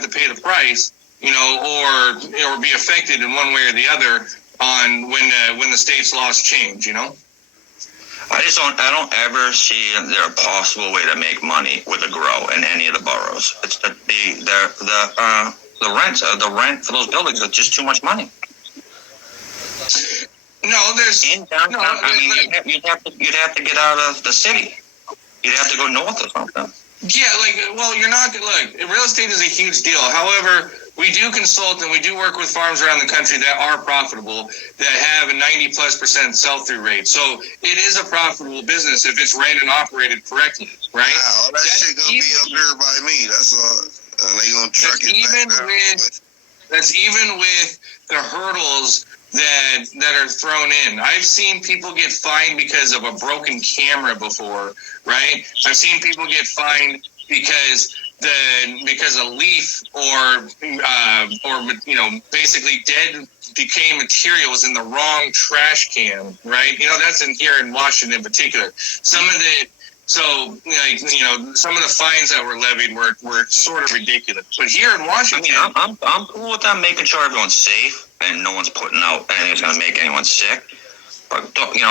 have to pay the price, or be affected in one way or the other on when the state's laws change, I don't ever see there a possible way to make money with a grow in any of the boroughs. It's the rent for those buildings are just too much money. No, there's in downtown. You'd have to get out of the city. You'd have to go north or something. Yeah, you're not. Look, real estate is a huge deal. However, we do consult and we do work with farms around the country that are profitable, that have a 90+% sell-through rate. So it is a profitable business if it's ran and operated correctly, right? Wow, that shit gonna be up here by me. That's all. And they gonna truck it back down. That's even with the hurdles that are thrown in. I've seen people get fined because of a broken camera before, right? I've seen people get fined because a leaf or basically dead decaying material was in the wrong trash can, right? That's in here in Washington in particular. Some of the fines that were levied were sort of ridiculous. But here in Washington, I'm cool with them making sure everyone's safe and no one's putting out anything that's going to make anyone sick. But we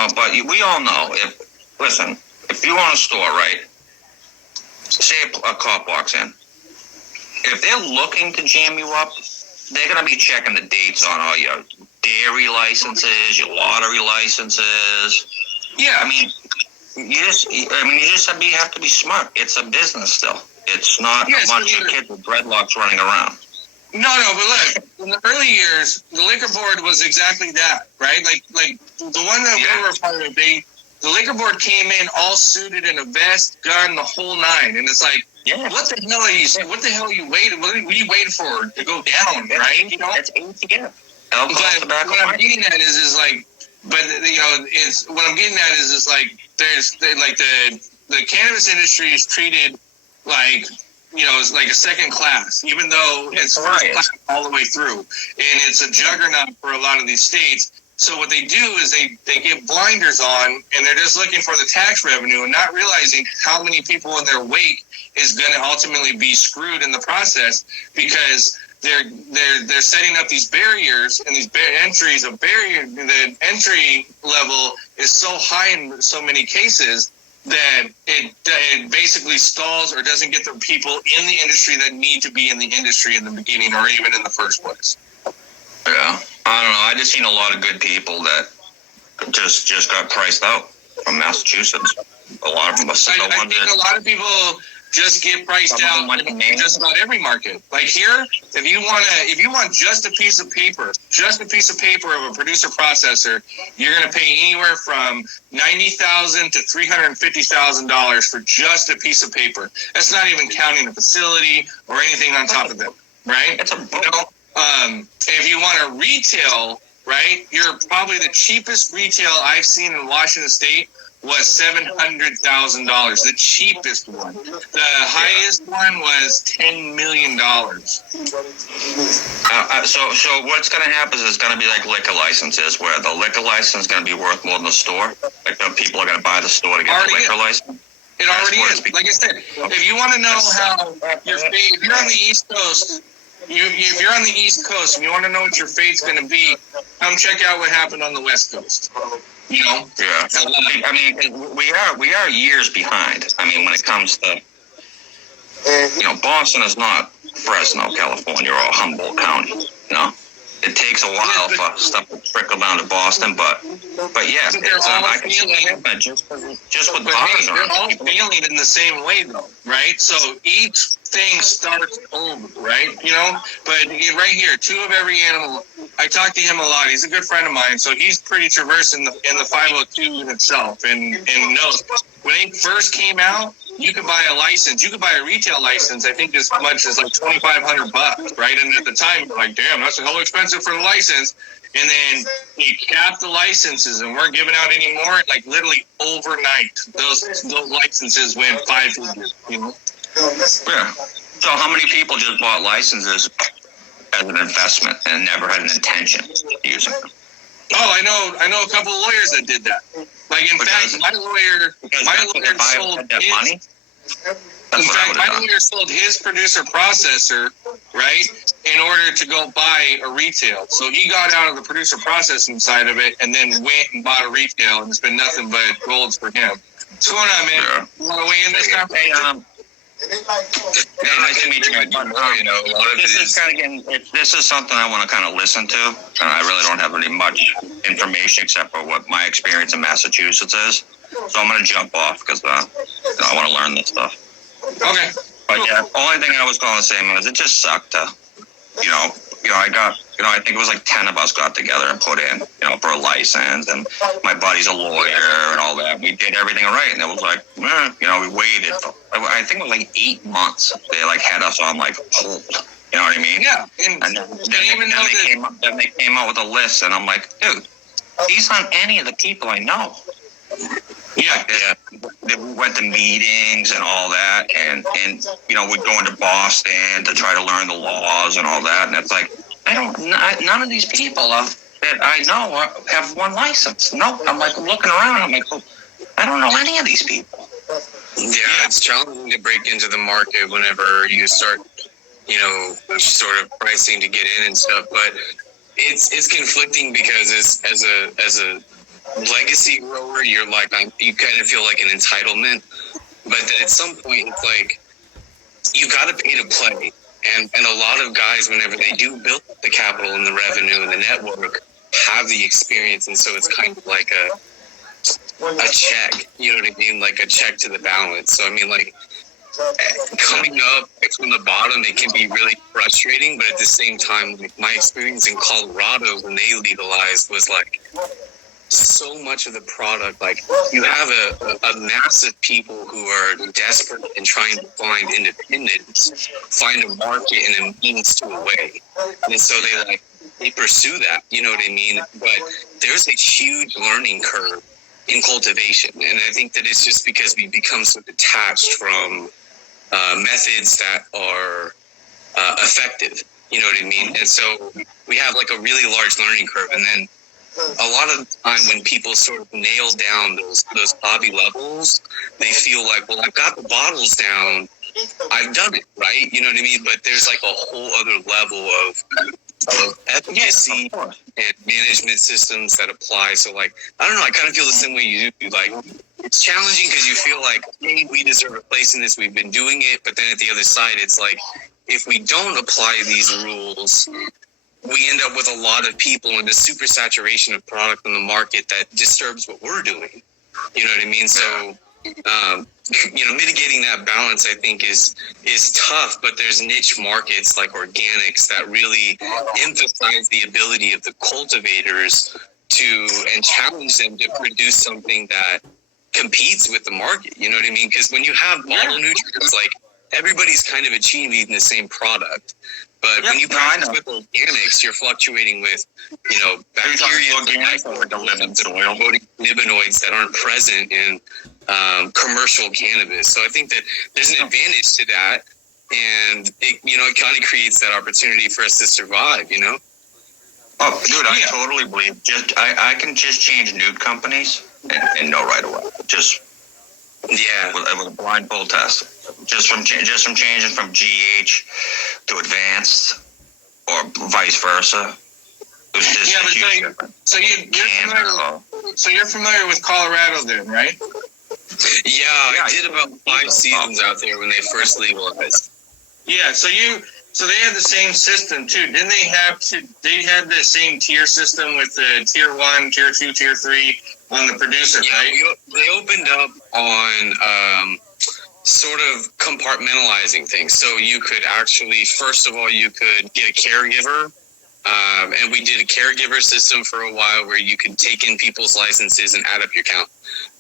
all know if you own a store, right? Say a cop walks in. If they're looking to jam you up, they're going to be checking the dates on all your dairy licenses, your lottery licenses. Yeah, you just have to be smart. It's a business still. It's not a bunch of kids with dreadlocks running around. No, but look, in the early years, the liquor board was exactly that, right? Like the one that we were part of, the liquor board came in all suited in a vest, gun, the whole nine, and it's like, what the hell are you saying? What the hell are you waiting? What are you waiting for to go down, right? That's ATM. But what I'm getting at is like, what I'm getting at is like, the cannabis industry is treated like, it's like a second class, even though it's first class all the way through, and it's a juggernaut for a lot of these states. So what they do is they get blinders on, and they're just looking for the tax revenue and not realizing how many people in their wake is going to ultimately be screwed in the process, because they're setting up these barriers and these entries. The entry level is so high in so many cases that it basically stalls or doesn't get the people in the industry that need to be in the industry in the beginning or even in the first place. Yeah, I don't know. I just seen a lot of good people that just got priced out from Massachusetts. A lot of them. I think a lot of people just get priced out in just about every market. Like here, if you want just a piece of paper of a producer processor, you're going to pay anywhere from $90,000 to $350,000 for just a piece of paper. That's not even counting a facility or anything on top of it, right? If you want to retail, right, you're probably the cheapest retail I've seen in Washington State was $700,000, the cheapest one. The highest one was $10 million. So what's going to happen is it's going to be like liquor licenses, where the liquor license is going to be worth more than the store. Like people are going to buy the store to get the liquor license. It already is. Like I said, if you want to know how if you're on the East Coast, if you're on the East Coast and you want to know what your fate's going to be, come check out what happened on the West Coast. Yeah. We are years behind. When it comes to, Boston is not Fresno, California, or Humboldt County. It takes a while for stuff to trickle down to Boston, but yeah, I can see that happen just with bars. They're all feeling in the same way, though, right? So each thing starts over, right? But right here, 2 of every animal. I talk to him a lot. He's a good friend of mine, so he's pretty traversed in the 502 in itself, and knows when it first came out. You could buy a license. You could buy a retail license, I think, as much as like $2,500, right? And at the time, you're like, damn, that's a hell expensive for the license. And then you cap the licenses and weren't giving out any more. Like literally overnight, those licenses went 5 figures. Yeah. So how many people just bought licenses as an investment and never had an intention of using them? Oh, I know a couple of lawyers that did that. Like, in fact, my lawyer sold his. That's In what I fact, would have my done. lawyer sold his producer processor, right, in order to go buy a retail. So he got out of the producer processing side of it and then went and bought a retail, and it's been nothing but golds for him. What's going on, man? Yeah. You want to weigh in this Hey, conversation? nice to meet you, man. You know, a lot of This it is is. kind of getting. This is something I want to kind of listen to, and I really don't have any much information except for what my experience in Massachusetts is. So I'm going to jump off because I want to learn this stuff. Okay. But yeah, only thing I was going to say, man, is it just sucked to, I think it was like 10 of us got together and put in, for a license, and my buddy's a lawyer and all that. We did everything right, and it was like, we waited. I think it was like 8 months. They like had us on like hold. You know what I mean? Yeah. And then they came out with a list, and I'm like, dude, these aren't any of the people I know. Yeah. They went to meetings and all that, and we'd go into Boston to try to learn the laws and all that, and it's like, none of these people that I know have one license. No, I'm like looking around, I'm like, well, I don't know any of these people. Yeah, it's challenging to break into the market whenever you start, sort of pricing to get in and stuff. But it's conflicting because as a legacy grower, you're like, you kind of feel like an entitlement. But then at some point, it's like you got to pay to play. And a lot of guys, whenever they do build the capital and the revenue and the network, have the experience, and so it's kind of like a check, you know what I mean? Like a check to the balance. So I mean, like coming up from the bottom, it can be really frustrating, but at the same time, like my experience in Colorado when they legalized was like so much of the product, like you have a mass of people who are desperate and trying to find independence, find a market and a means to a way, and so they pursue that, you know what I mean? But there's a huge learning curve in cultivation, and I think that it's just because we become so detached from methods that are effective, you know what I mean? And so we have like a really large learning curve, and then a lot of the time when people sort of nail down those hobby levels, they feel like, well, I've got the bottles down, I've done it, right? You know what I mean? But there's like a whole other level of efficacy and management systems that apply. So like, I don't know, I kind of feel the same way you do. Like, it's challenging because you feel like, hey, we deserve a place in this, we've been doing it. But then at the other side, it's like, if we don't apply these rules, we end up with a lot of people and a super saturation of product in the market that disturbs what we're doing. You know what I mean? So, mitigating that balance, I think, is tough, but there's niche markets like organics that really emphasize the ability of the cultivators and challenge them to produce something that competes with the market. You know what I mean? Because when you have bottle nutrients, like everybody's kind of achieving the same product. But when you practice with organics, you're fluctuating with, bacteria cannabinoids that aren't present in commercial cannabis. So I think that there's an advantage to that, and it kind of creates that opportunity for us to survive. Oh, dude, I totally believe. I can just change nude companies and know right away. Just with a blind pull test. Just from changing from GH to advanced or vice versa. It was just a huge difference. So you're familiar with Colorado then, right? Yeah, I did about 5 seasons out there when they first legalized. Yeah, so they had the same system too. Didn't they they had the same tier system with the tier 1, tier 2, tier 3 on the producer, right? They opened up on sort of compartmentalizing things. So you could actually, first of all, you could get a caregiver. And we did a caregiver system for a while where you could take in people's licenses and add up your count.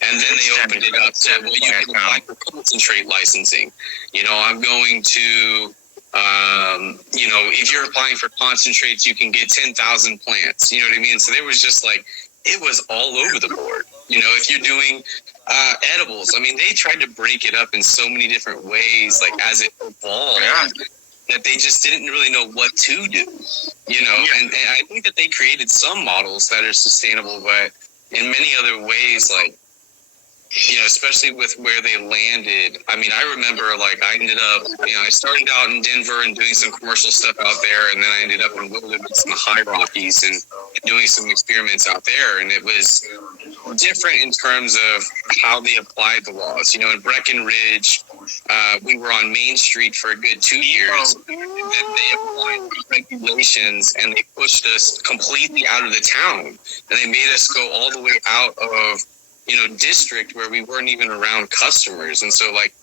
And then they opened it up to, well, you can apply for concentrate licensing. I'm going to, if you're applying for concentrates, you can get 10,000 plants. You know what I mean? So there was just like, it was all over the board. If you're doing edibles, I mean, they tried to break it up in so many different ways, like as it evolved, that they just didn't really know what to do, and I think that they created some models that are sustainable, but in many other ways, like, especially with where they landed. I mean, I remember like I ended up, I started out in Denver and doing some commercial stuff out there, and then I ended up in Wilderness in the High Rockies and doing some experiments out there, and it was different in terms of how they applied the laws. In Breckenridge, we were on Main Street for a good 2 years, and then they applied regulations and they pushed us completely out of the town, and they made us go all the way out of district where we weren't even around customers. And so like,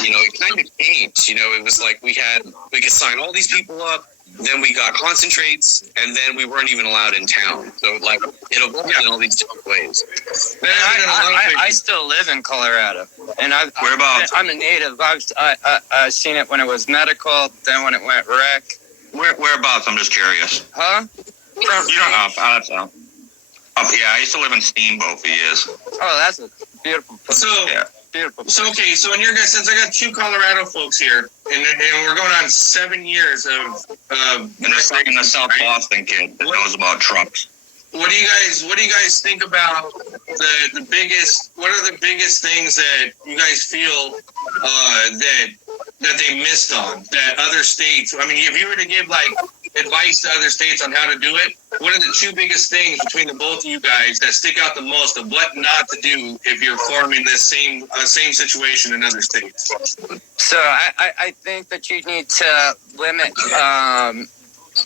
it kind of changed. It was like we could sign all these people up, then we got concentrates, and then we weren't even allowed in town. So like it evolved in all these different ways. I still live in Colorado, and Whereabouts? I'm a native. I've seen it when it was medical, then when it went rec. Whereabouts? I'm just curious. Huh? You don't know. Yeah, I used to live in Steamboat for years. Oh, that's a beautiful place. So, Yeah. Beautiful place. so okay, so in your guys, since I got 2 Colorado folks here, and we're going on 7 years of And the South Boston kid that knows about trucks. What do you guys think about the biggest? What are the biggest things that you guys feel that they missed on that other states? I mean, if you were to give like advice to other states on how to do it, what are the 2 biggest things between the both of you guys that stick out the most of what not to do if you're forming this same situation in other states? So I think that you need to limit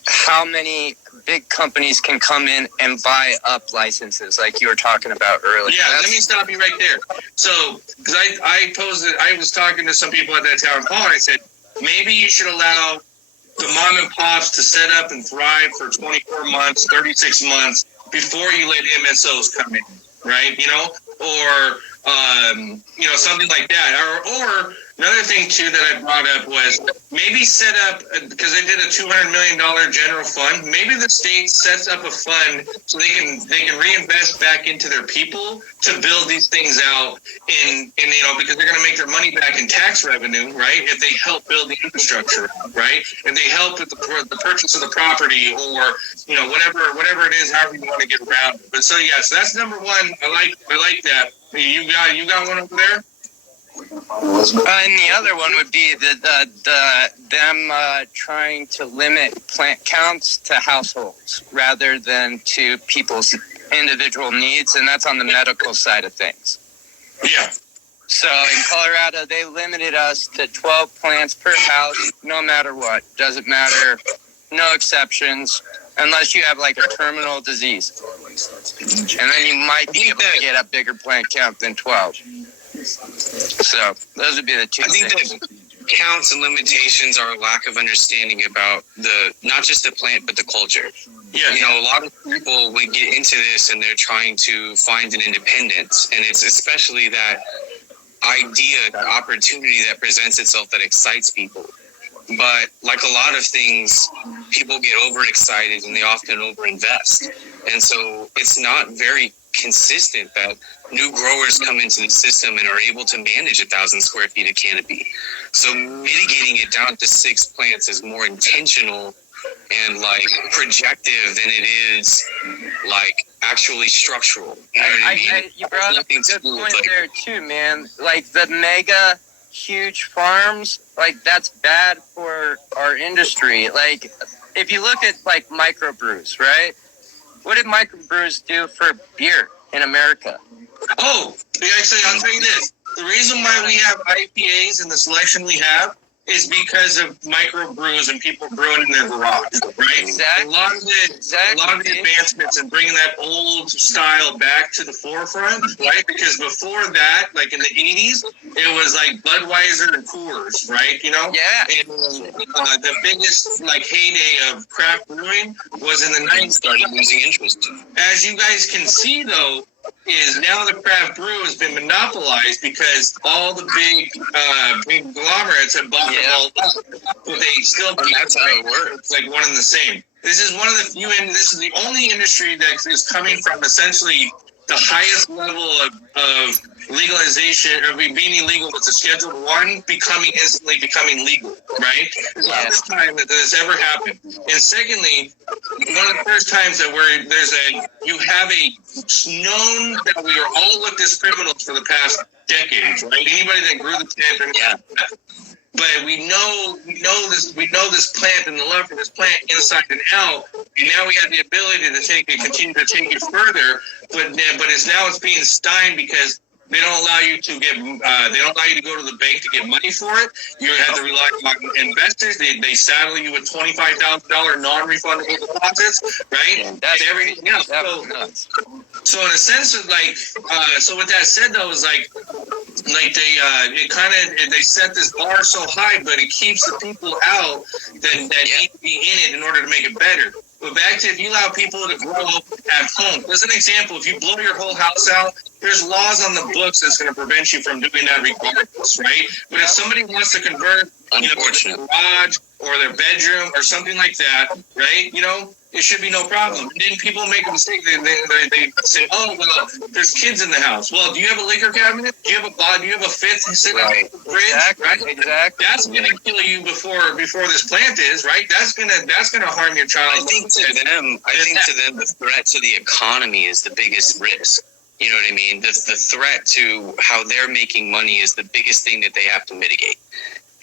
how many big companies can come in and buy up licenses, like you were talking about earlier. Yeah, let me stop you right there. So, because I was talking to some people at that town hall, and I said, maybe you should allow the mom and pops to set up and thrive for 24 months, 36 months before you let MSOs come in, right? Or something like that. Or another thing too that I brought up was maybe set up, because they did a $200 million general fund. Maybe the state sets up a fund so they can reinvest back into their people to build these things out because they're going to make their money back in tax revenue, right? If they help build the infrastructure, right? If they help with the purchase of the property, or whatever it is, however you want to get around it. But so that's number 1. I like that. You got one over there? And the other one would be them trying to limit plant counts to households rather than to people's individual needs, and that's on the medical side of things. Yeah. So in Colorado, they limited us to 12 plants per house, no matter what. Doesn't matter, no exceptions, unless you have like a terminal disease. And then you might be able to get a bigger plant count than 12. So those would be the 2 I think things. that counts and limitations are a lack of understanding about not just the plant, but the culture. Yeah. A lot of people would get into this and they're trying to find an independence, and it's especially that idea, that opportunity that presents itself that excites people. But like a lot of things, people get overexcited and they often overinvest. And so it's not very consistent that new growers come into the system and are able to manage 1,000 square feet of canopy. So mitigating it down to 6 plants is more intentional and like projective than it is like actually structural. You know what I mean? You brought up a Nothing to good do with, point like, there too, man. Like the mega huge farms, like that's bad for our industry. Like if you look at like microbrews, right? What did microbrews do for beer in America? Oh, actually, I'll tell you this. The reason why we have IPAs and the selection we have is because of microbrews and people brewing in their garage, right? Exactly. A lot of the advancements in bringing that old style back to the forefront, right? Because before that, like in the 80s, it was like Budweiser and Coors, right? Yeah. And the biggest like heyday of craft brewing was in the 90s. started losing interest. As you guys can see, though, is now the craft brew has been monopolized because all the big conglomerates have bought them all up. But they still keep That's how it works. It's like one and the same. This is one of the few, and this is the only industry that is coming from essentially the highest level of legalization or being illegal was a Schedule 1 instantly becoming legal, right? It's the first time that this ever happened. And secondly, one of the first times that you have known that we are all looked as criminals for the past decades, right? Anybody that grew the plant, but we know this plant and the love for this plant inside and out, and now we have the ability to continue to take it further, but it's being stymied because they don't allow you to go to the bank to get money for it. You have to rely on investors. They saddle you with $25,000 non-refundable deposits, right? And that's everything else. So in a sense of so with that said though, is they set this bar so high, but it keeps the people out that need to be in it in order to make it better. But back to if you allow people to grow at home. As an example, if you blow your whole house out, there's laws on the books that's going to prevent you from doing that regardless, right? But if somebody wants to convert, their garage or their bedroom or something like that, right? It should be no problem. And then people make a mistake. They say, "Oh, well, there's kids in the house." Well, do you have a liquor cabinet? Do you have a fifth sitting on the fridge? Exactly. That's going to kill you before this plant is, right? That's gonna harm your child. I think to them, the threat to the economy is the biggest risk. You know what I mean? The threat to how they're making money is the biggest thing that they have to mitigate.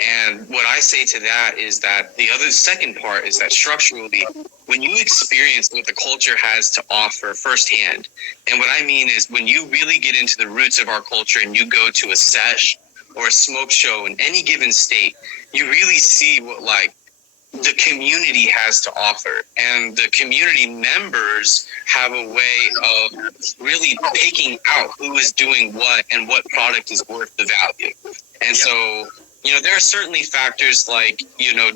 And what I say to that is that the second part is that structurally, when you experience what the culture has to offer firsthand, and what I mean is when you really get into the roots of our culture and you go to a sesh or a smoke show in any given state, you really see what the community has to offer. And the community members have a way of really picking out who is doing what and what product is worth the value. And so, there are certainly factors like,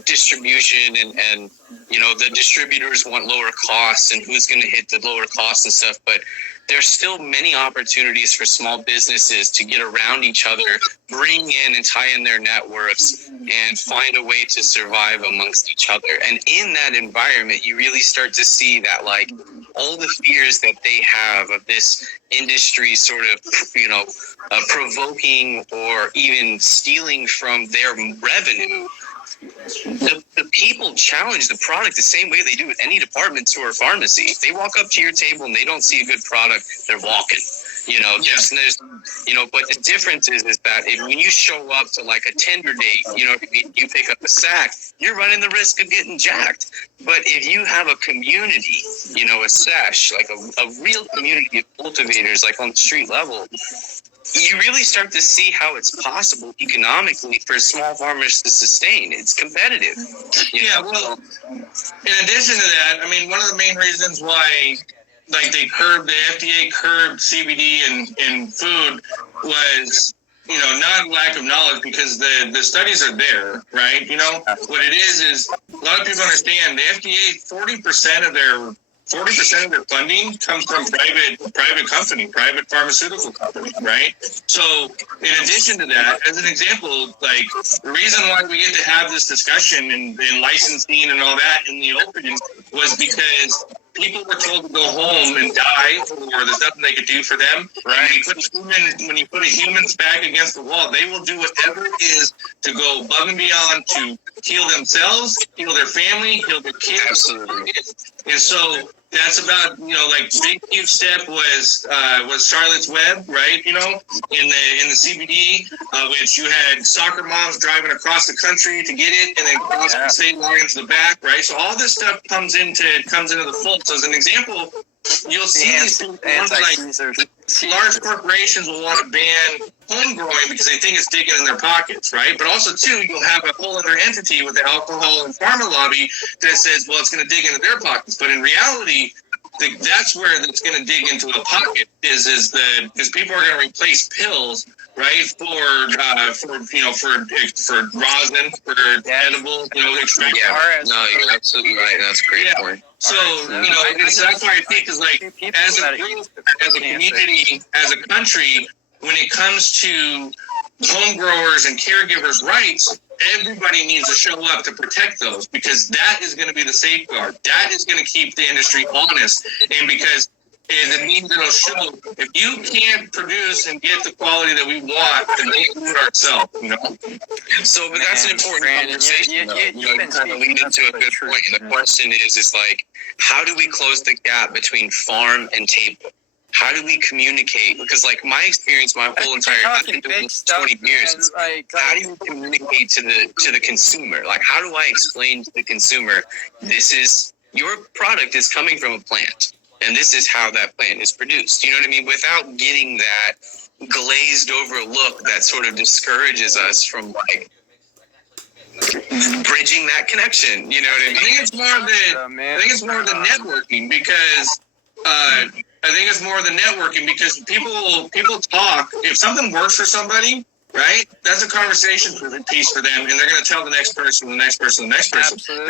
distribution and the distributors want lower costs and who's going to hit the lower costs and stuff. But there's still many opportunities for small businesses to get around each other, bring in and tie in their networks and find a way to survive amongst each other. And in that environment, you really start to see that all the fears that they have of this industry sort of, provoking or even stealing from their revenue, the people challenge the product the same way they do with any department store or pharmacy. If they walk up to your table and they don't see a good product, they're walking. But the difference is that when you show up to a tender date, you pick up a sack, you're running the risk of getting jacked. But if you have a community, a sesh, a real community of cultivators, on the street level, you really start to see how it's possible economically for small farmers to sustain. It's competitive. Well, in addition to that, one of the main reasons why the FDA curbed CBD in food was, not lack of knowledge, because the studies are there, right? What it is a lot of people understand the FDA, 40% of their funding comes from private pharmaceutical company, right? So in addition to that, as an example, the reason why we get to have this discussion and licensing and all that in the open was because people were told to go home and die, or there's nothing they could do for them. Right. When you put a human's back against the wall, they will do whatever it is to go above and beyond to heal themselves, heal their family, heal their kids. Absolutely. And so that's about, big huge step was Charlotte's Web, right? In the CBD, which you had soccer moms driving across the country to get it, and then crossing the state line into the back, right? So all this stuff comes into the fold. So as an example, you'll see large corporations will want to ban home growing because they think it's digging in their pockets, right? But also, too, you'll have a whole other entity with the alcohol and pharma lobby that says, well, it's going to dig into their pockets. But in reality, that's where it's going to dig into a pocket is people are going to replace pills, right? For rosin, for edible, extract. Yeah, no, you're absolutely right. That's a great point. So, that's why I think is as a group, as a community, as a country, when it comes to home growers and caregivers' rights, everybody needs to show up to protect those, because that is going to be the safeguard. That is going to keep the industry honest. And because is it means it'll show if you can't produce and get the quality that we want, then we do it ourselves, you know? So, but that's an important Brandon, conversation, though. you've been kind of leading to a good point. And the question is like, how do we close the gap between farm and table? How do we communicate? Because, like, my experience, my whole entire, I've been doing this for 20 years. How do you communicate to the consumer? Like, how do I explain to the consumer, this is, your product is coming from a plant, and this is how that plant is produced? You know what I mean? Without getting that glazed over look that sort of discourages us from, like, bridging that connection. You know what I mean? I think it's more of the networking because people talk. If something works for somebody, right? That's a conversation piece for them, and they're going to tell the next person, the next person, the next person. Absolutely.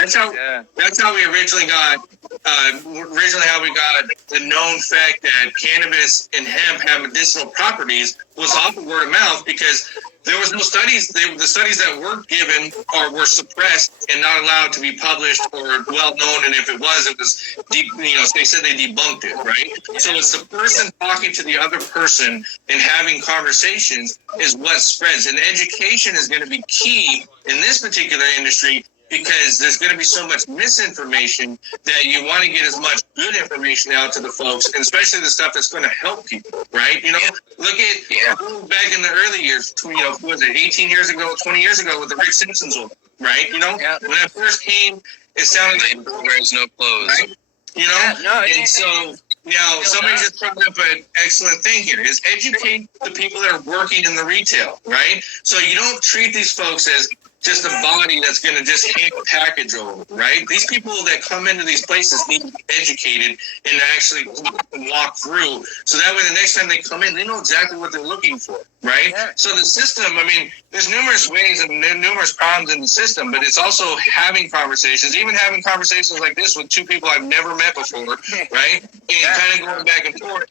That's how we originally got. How we got the known fact that cannabis and hemp have medicinal properties was off of word of mouth because there was no studies. The studies that were given were suppressed and not allowed to be published or well known. And if it was deep. They said they debunked it, right? So it's the person talking to the other person and having conversations is what spreads. And education is going to be key in this particular industry because there's going to be so much misinformation that you want to get as much good information out to the folks, and especially the stuff that's going to help people, right? Look at back in the early years, what was it, 18 years ago, 20 years ago with the Rick Simpsons one, right? When I first came, it sounded like there's no clothes. Right? So now somebody just brought up an excellent thing here is educate the people that are working in the retail, right? So you don't treat these folks as just a body that's going to just hand a package over, right? These people that come into these places need to be educated and actually walk through. So that way the next time they come in, they know exactly what they're looking for, right? Yeah. So the system, there's numerous ways and numerous problems in the system, but it's also having conversations, even having conversations like this with two people I've never met before, right? And kind of going back and forth.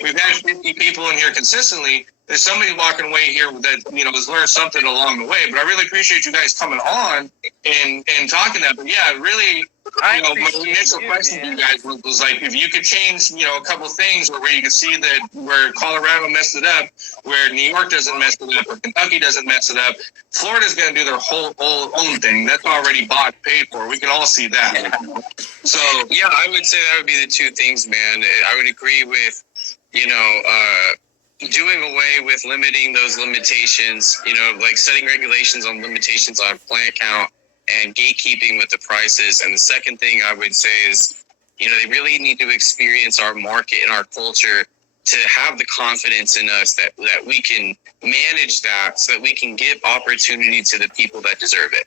We've had 50 people in here consistently. There's somebody walking away here that has learned something along the way. But I really appreciate you guys coming on and talking that. But yeah, really, my initial question to you guys was like, if you could change, a couple of things where you could see that where Colorado messed it up, where New York doesn't mess it up, or Kentucky doesn't mess it up, Florida's going to do their whole own thing. That's already bought, paid for. We can all see that. Yeah. So yeah, I would say that would be the two things, man. I would agree with, doing away with limiting those limitations, like setting regulations on limitations on plant count and gatekeeping with the prices. And the second thing I would say is, they really need to experience our market and our culture to have the confidence in us that we can manage that so that we can give opportunity to the people that deserve it.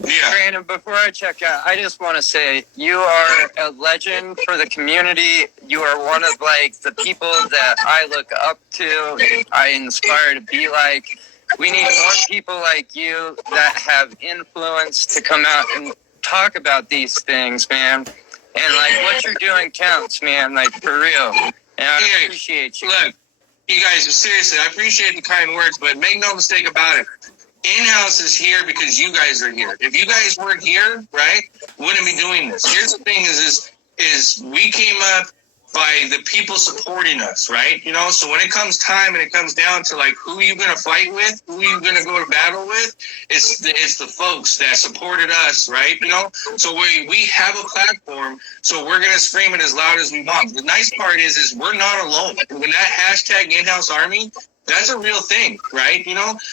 Yeah. Brandon, before I check out, I just want to say you are a legend for the community. You are one of the people that I look up to. I inspire to be like. We need more people like you that have influence to come out and talk about these things, man. And what you're doing counts, man. For real. And I appreciate you. Look, you guys, seriously, I appreciate the kind words, but make no mistake about it. In-house is here because you guys are here. If you guys weren't here, right, wouldn't be doing this. Here's the thing is we came up by the people supporting us, right? So when it comes time and it comes down to who you going to fight with, who you going to go to battle with, it's the folks that supported us, right? So we have a platform, so we're going to scream it as loud as we want. The nice part is we're not alone. When that hashtag in-house army, that's a real thing, right?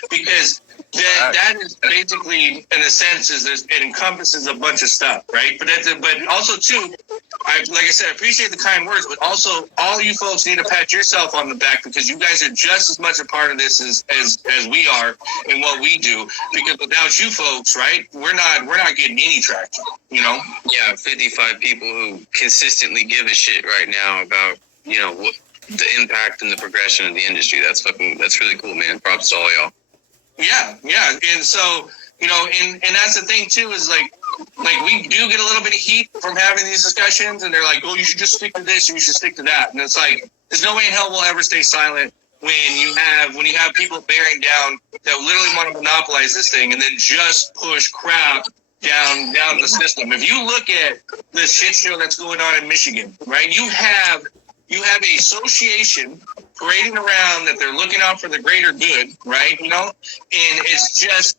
Because that is basically, in a sense, it encompasses a bunch of stuff, right? But also too, like I said, I appreciate the kind words, but also all you folks need to pat yourself on the back because you guys are just as much a part of this as we are in what we do. Because without you folks, right, we're not getting any traction, Yeah, 55 people who consistently give a shit right now about what the impact and the progression of the industry. That's really cool, man. Props to all y'all. Yeah. And so, and that's the thing too, is we do get a little bit of heat from having these discussions, and they're like, oh, you should just stick to this or you should stick to that. And it's there's no way in hell we'll ever stay silent when you have people bearing down that literally want to monopolize this thing and then just push crap down the system. If you look at the shit show that's going on in Michigan, right, you have you have a association parading around that they're looking out for the greater good, right? You know, and it's just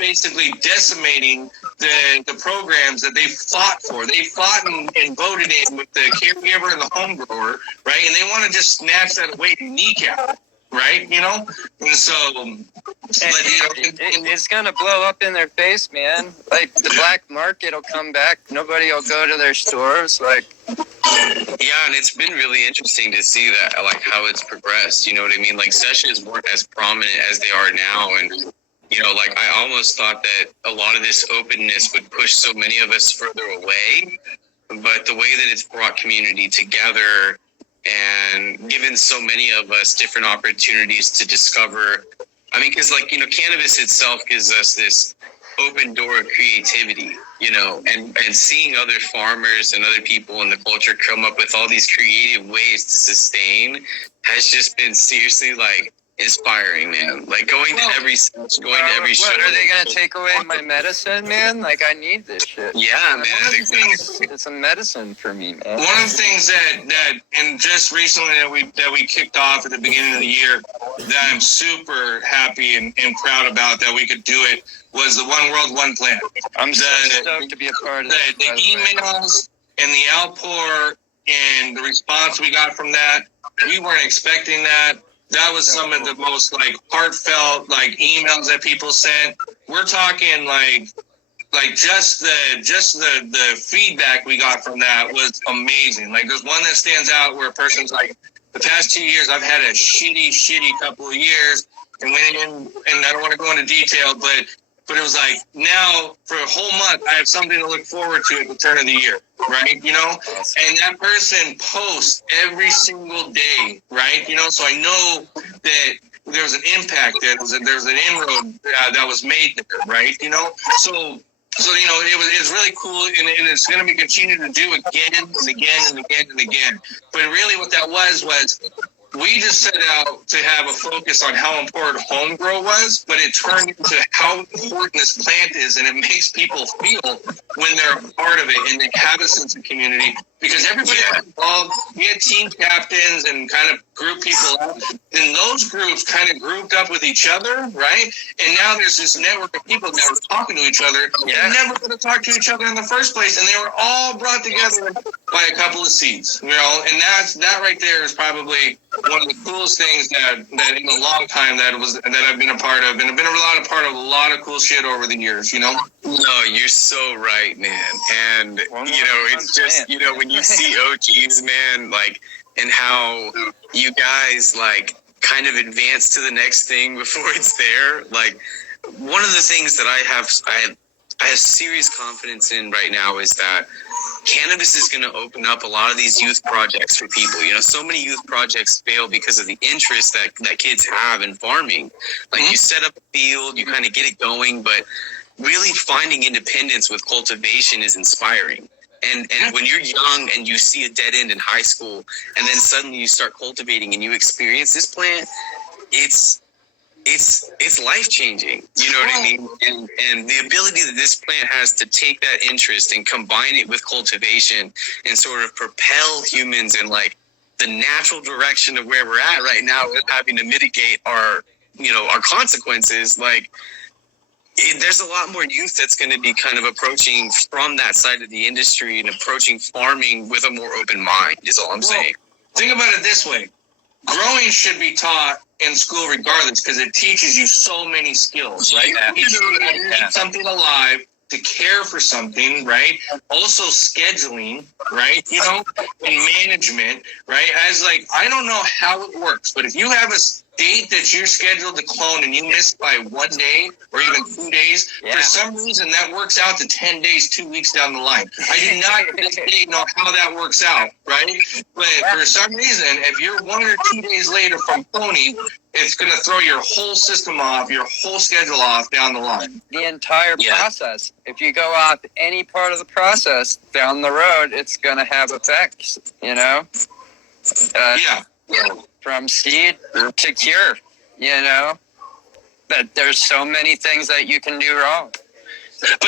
basically decimating the programs that they fought for. They fought and voted in with the caregiver and the home grower, right? And they want to just snatch that away and kneecap it, right? You know? And so, it's going to blow up in their face, man. Like, the black market will come back. Nobody will go to their stores. Like, Yeah, and it's been really interesting to see that, like, how it's progressed. You know what I mean? Like, sessions weren't as prominent as they are now, and you know, like, I almost thought that a lot of this openness would push so many of us further away, but the way that it's brought community together and given so many of us different opportunities to discover, I mean, because, like, you know, cannabis itself gives us this open door of creativity, you know, and seeing other farmers and other people in the culture come up with all these creative ways to sustain has just been seriously, like, inspiring, man. Like, going to every show. what are they going to take away my medicine, man? Like, I need this shit. Yeah, man. It's a medicine for me, man. one of the things that and just recently that we kicked off at the beginning of the year that I'm super happy and proud about that we could do it was the One World, One Planet. I'm so stoked to be a part of it. The emails and the outpour and the response we got from that, we weren't expecting that. That was some of the most, like, heartfelt, like, emails that people sent. We're talking like just the feedback we got from that was amazing. Like, there's one that stands out where a person's like, the past 2 years I've had a shitty couple of years, and went in, and I don't want to go into detail, but it was like, now for a whole month I have something to look forward to at the turn of the year, right? You know, and that person posts every single day, right? You know, so I know that there was an impact, there was an inroad that was made there, right? You know, so you know, it was really cool, and it's going to be continued to do again and again and again and again. But really, what that was we just set out to have a focus on how important home grow was, but it turned into how important this plant is, and it makes people feel when they're a part of it and they have a sense of community. Because everybody was involved, we had team captains and kind of group people out, and those groups kind of grouped up with each other, right? And now there's this network of people that are talking to each other. They're never going to talk to each other in the first place, and they were all brought together by a couple of seeds, you know. And that right there is probably one of the coolest things that in a long time that I've been a part of, and I've been a part of a lot of cool shit over the years, you know. No, you're so right, man. And, you know, it's just, you know, when you see OGs, man, like, and how you guys, like, kind of advance to the next thing before it's there. Like, one of the things that I have serious confidence in right now is that cannabis is going to open up a lot of these youth projects for people. You know, so many youth projects fail because of the interest that kids have in farming. Like, you set up a field, you kind of get it going, but really finding independence with cultivation is inspiring. And when you're young and you see a dead end in high school, and then suddenly you start cultivating and you experience this plant, it's life changing. You know what I mean? And the ability that this plant has to take that interest and combine it with cultivation and sort of propel humans in, like, the natural direction of where we're at right now, with having to mitigate our consequences, like, there's a lot more youth that's going to be kind of approaching from that side of the industry and approaching farming with a more open mind, is all I'm saying. Think about it this way. Growing should be taught in school regardless, because it teaches you so many skills, right? It teaches you how to keep something alive, to care for something, right? Also scheduling, right? You know, and management, right? As, like, I don't know how it works, but if you have a date that you're scheduled to clone and you miss by 1 day or even 2 days, for some reason that works out to 10 days, 2 weeks down the line. I do not to this day know how that works out, right? But for some reason, if you're 1 or 2 days later from cloning, it's going to throw your whole system off, your whole schedule off down the line. The entire process. If you go off any part of the process down the road, it's going to have effects, you know? From seed to cure, you know? But there's so many things that you can do wrong. But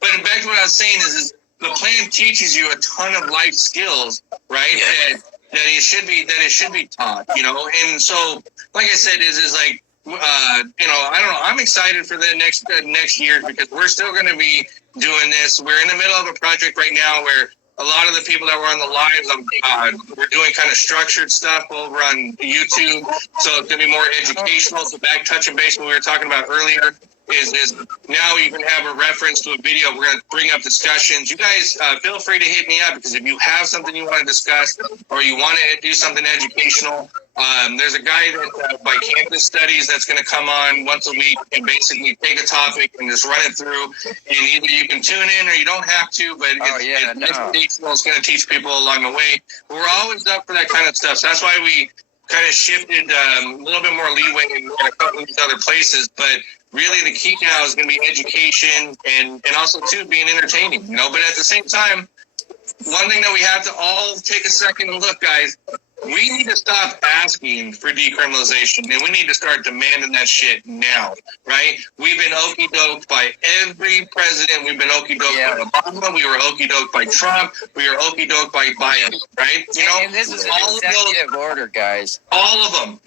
back to what I was saying is the plant teaches you a ton of life skills, right? that it should be taught, you know. And so, like I said, is like, you know, I don't know. I'm excited for the next year because we're still going to be doing this. We're in the middle of a project right now where a lot of the people that were on the lives, we're doing kind of structured stuff over on YouTube. So it's going to be more educational. So back touching base what we were talking about earlier is now you can have a reference to a video. We're going to bring up discussions. You guys feel free to hit me up because if you have something you want to discuss or you want to do something educational, there's a guy that by Campus Studies that's going to come on once a week and basically take a topic and just run it through. And either you can tune in or you don't have to, but it's educational. It's going to teach people along the way. But we're always up for that kind of stuff. So that's why we kind of shifted a little bit more leeway in a couple of these other places. But really the key now is going to be education and also, too, being entertaining. You know, but at the same time, one thing that we have to all take a second and look, guys, we need to stop asking for decriminalization, and we need to start demanding that shit now, right? We've been okey-doked by every president. We've been okey-doked by Obama. We were okey-doked by Trump. We were okey-doked by Biden, right? You know, and this is an executive order, guys. All of them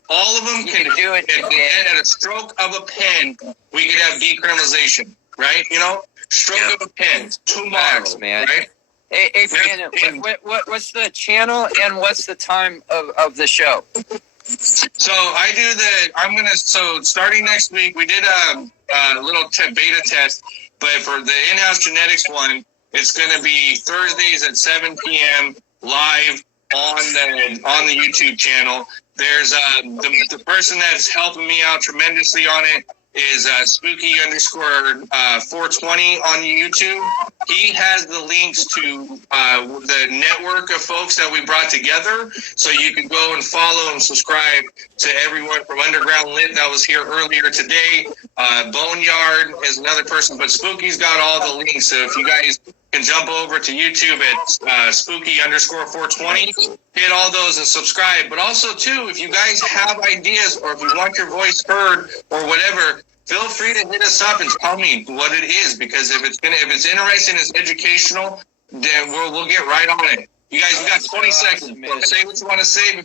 can do it at a stroke of a pen. We could have decriminalization, right? You know, stroke of a pen tomorrow, man. Right? Hey, Brandon, what's the channel and what's the time of the show? So starting next week, we did a little beta test, but for the in-house genetics one, it's going to be Thursdays at 7 p.m. live on the YouTube channel. There's the person that's helping me out tremendously on it is Spooky _420 on YouTube. He has the links to the network of folks that we brought together, so you can go and follow and subscribe to everyone from Underground Lit that was here earlier today. Boneyard is another person, but Spooky's got all the links, so if you guys can jump over to YouTube at Spooky _420, hit all those and subscribe. But also, too, if you guys have ideas or if you want your voice heard or whatever, feel free to hit us up and tell me what it is, because if it's interesting, it's educational, then we'll get right on it. You guys, we got 20 seconds. Say what you want to say.